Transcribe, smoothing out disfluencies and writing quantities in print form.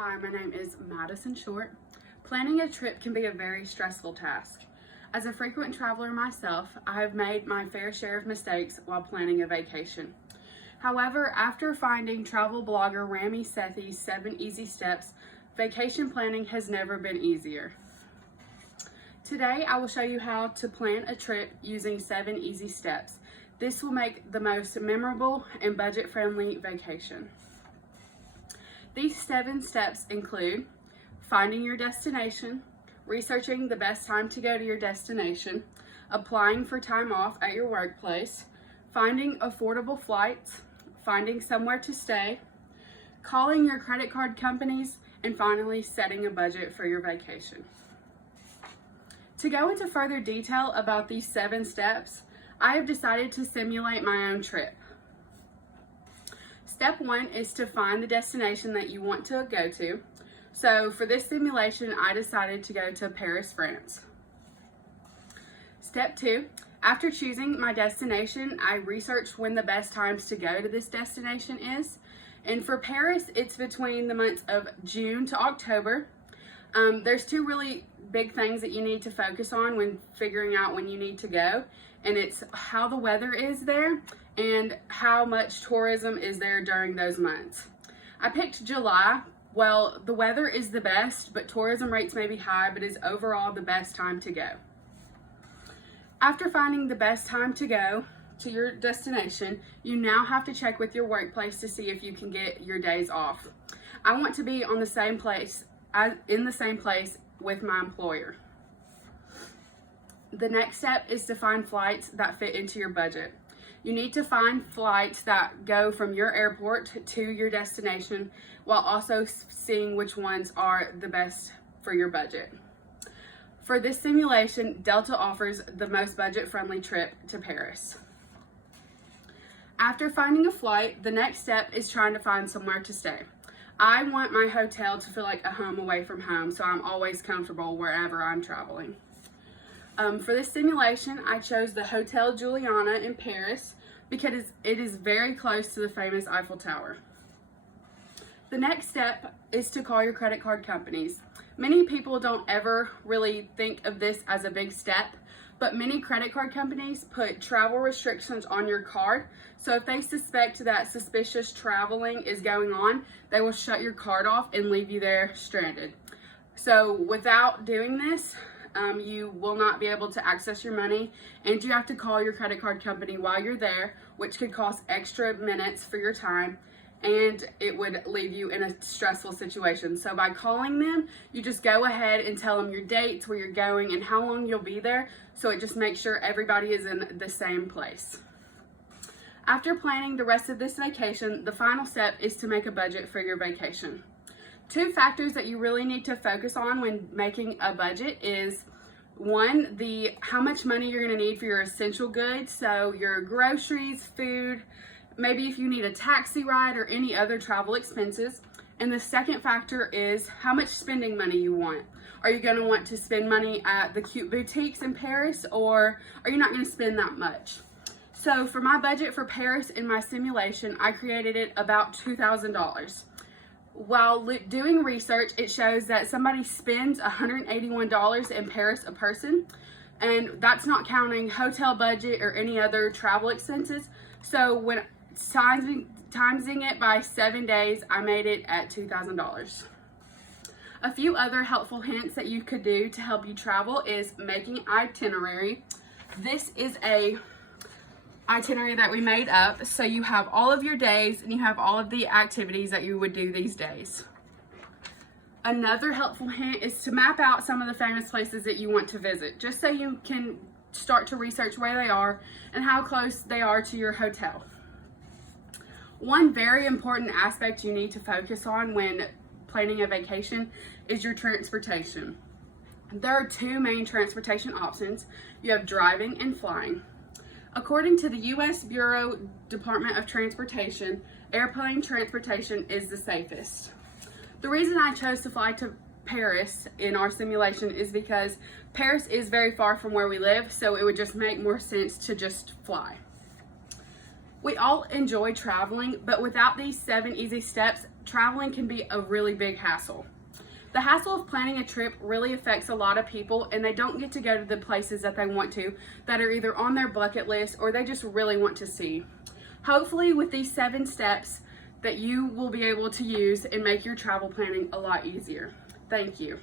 Hi, my name is Madison Short. Planning a trip can be a very stressful task. As a frequent traveler myself, I have made my fair share of mistakes while planning a vacation. However, after finding travel blogger Rami Sethi's 7 Easy Steps, vacation planning has never been easier. Today, I will show you how to plan a trip using 7 easy steps. This will make the most memorable and budget-friendly vacation. These 7 steps include finding your destination, researching the best time to go to your destination, applying for time off at your workplace, finding affordable flights, finding somewhere to stay, calling your credit card companies, and finally setting a budget for your vacation. To go into further detail about these 7 steps, I have decided to simulate my own trip. Step 1 is to find the destination that you want to go to. So for this simulation, I decided to go to Paris, France. Step 2, after choosing my destination, I researched when the best times to go to this destination is. And for Paris, it's between the months of June to October. There's 2 really big things that you need to focus on when figuring out when you need to go. And it's how the weather is there and how much tourism is there during those months. I picked July. Well, the weather is the best, but tourism rates may be high, but is overall the best time to go. After finding the best time to go to your destination, you now have to check with your workplace to see if you can get your days off. I want to be in the same place with my employer. The next step is to find flights that fit into your budget. You need to find flights that go from your airport to your destination while also seeing which ones are the best for your budget. For this simulation, Delta offers the most budget-friendly trip to Paris. After finding a flight, the next step is trying to find somewhere to stay. I want my hotel to feel like a home away from home, so I'm always comfortable wherever I'm traveling. For this simulation, I chose the Hotel Juliana in Paris because it is very close to the famous Eiffel Tower. The next step is to call your credit card companies. Many people don't ever really think of this as a big step, but many credit card companies put travel restrictions on your card. So if they suspect that suspicious traveling is going on, they will shut your card off and leave you there stranded. So without doing this, you will not be able to access your money, and you have to call your credit card company while you're there, which could cost extra minutes for your time, and it would leave you in a stressful situation. So by calling them, you just go ahead and tell them your dates, where you're going, and how long you'll be there, so it just makes sure everybody is in the same place. After planning the rest of this vacation, the final step is to make a budget for your vacation. 2 factors that you really need to focus on when making a budget is 1, how much money you're going to need for your essential goods, so your groceries, food, maybe if you need a taxi ride or any other travel expenses. And the second factor is how much spending money you want. Are you going to want to spend money at the cute boutiques in Paris, or are you not going to spend that much? So for my budget for Paris in my simulation, I created it about $2,000. While doing research, it shows that somebody spends $181 in Paris a person, and that's not counting hotel budget or any other travel expenses. So when timesing it by 7 days, I made it at $2,000. A few other helpful hints that you could do to help you travel is making itinerary. This is a itinerary that we made up, so you have all of your days and you have all of the activities that you would do these days. Another helpful hint is to map out some of the famous places that you want to visit, just so you can start to research where they are and how close they are to your hotel. One very important aspect you need to focus on when planning a vacation is your transportation. There are 2 main transportation options. You have driving and flying. According to the U.S. Department of Transportation, airplane transportation is the safest. The reason I chose to fly to Paris in our simulation is because Paris is very far from where we live, so it would just make more sense to just fly. We all enjoy traveling, but without these 7 easy steps, traveling can be a really big hassle. The hassle of planning a trip really affects a lot of people, and they don't get to go to the places that they want to, that are either on their bucket list or they just really want to see. Hopefully with these 7 steps that you will be able to use and make your travel planning a lot easier. Thank you.